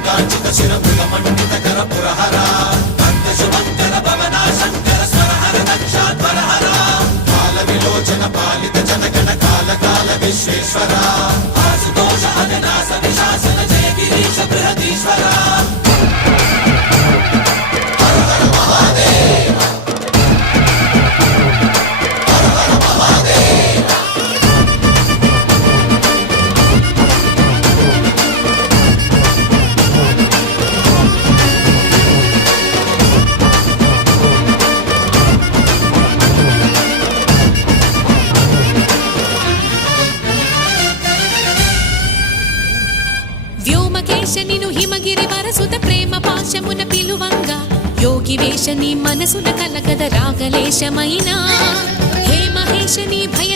గంగాచిత శిరముల మండిత కర పురహర భక్త శుభంకర భవనా శంకర స్వరహర దక్షాధ్వరహర కాల విలోచన పాలిత జనగణ కాల కాల విశ్వేశ్వర ఆశుతోష అవినాశ విశాసన జయ గిరీశ బృహదీశ్వర హర హర మహాదేవ హర హర మహాదేవ వ్యోమకేశనిను హిమగిరి వరసుత ప్రేమ పాశమున పిలువంగా యోగి వేషని మనసున కలకద రాగలేశమైనా హే మహేశని భయ